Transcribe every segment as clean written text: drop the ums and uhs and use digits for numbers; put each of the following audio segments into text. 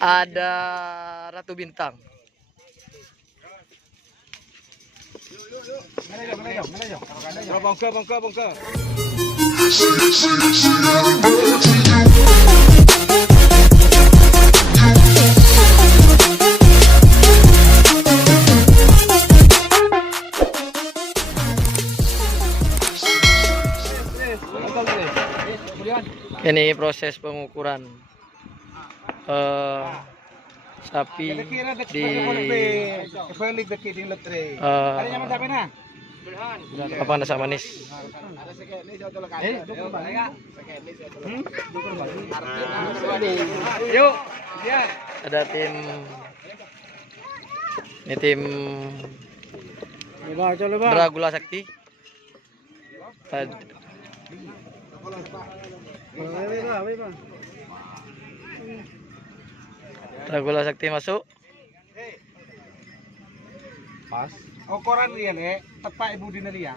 Ada Ratu Bintang. Bongke. Ini proses pengukuran sapi di apa nasa manis. Ada tim Dragula Sakti. Dragula Sakti masuk. Pas. Oh koran dia nih, tepak ibu dina dia.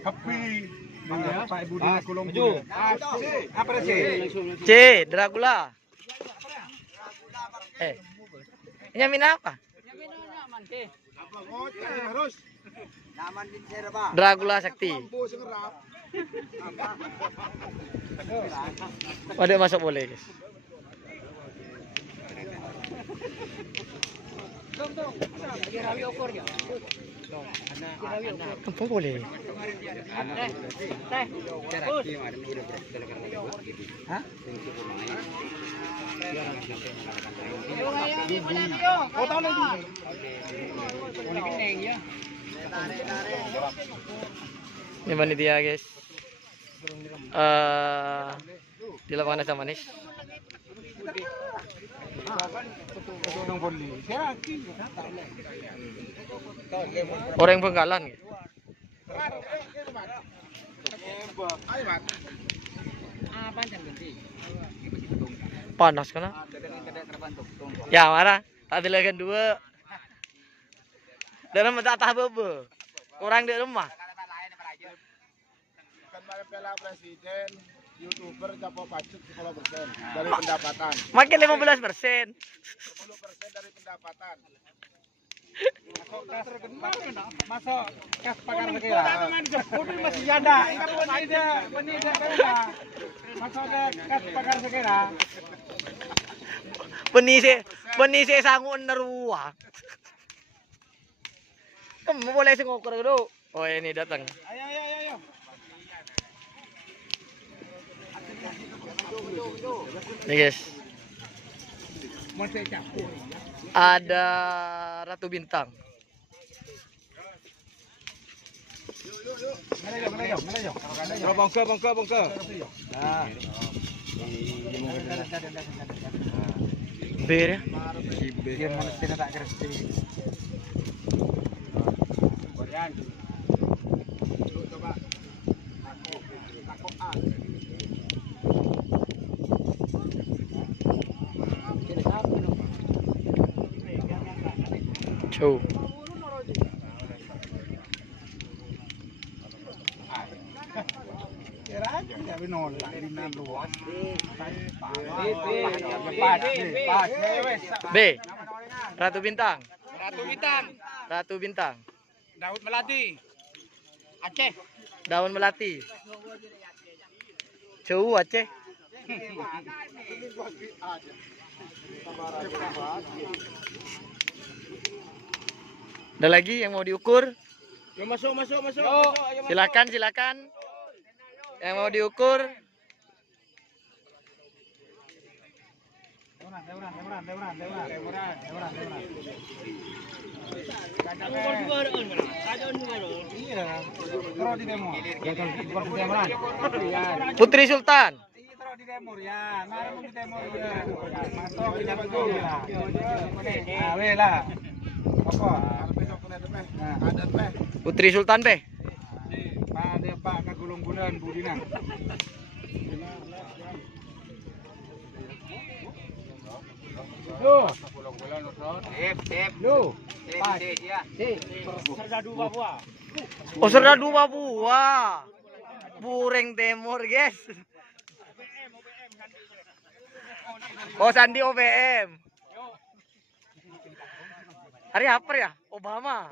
Happy. Tepak ibu dina kulung maju. Apa sih? C Dragula. Nyamin apa? Dragula Sakti. Waduh masuk boleh guys. Apa boleh? Ini panitia guys. Di lapangan Nasa Manis. Orang Bengkalan gitu. Panas kan? Ya marah. Tadi lagi dua. Dalam tak tahu apa. Kurang di rumah. Piala Presiden, YouTuber dapat pajak 10% dari pendapatan. Makin 15%. 10% dari pendapatan. Masuk kas pakar negara. Kudu masih ada. Ingat penida. Masuk ada kas pakar negara. Penise sangu neruak. Kamu boleh sih ngukur dulu. Oh ini datang. Ayo. Nih guys. Ada Ratu Bintang. Bongke. Bir ya. Biar manusia tak kerja. Cow. B. Ratu Bintang. Daud Melati. Aceh. Daun melati. Cow Aceh. Ada lagi yang mau diukur? Yo masuk. Silakan. Yang mau diukur? Putri Sultan. Putri Sultan Pe. Pak kagulung bulan budina. Loh. Loh. Serdadu Papua. Oh, Serdadu Papua. Bureng Timur, guys. Oh Sandi OBM. Hari apa ya? Obama.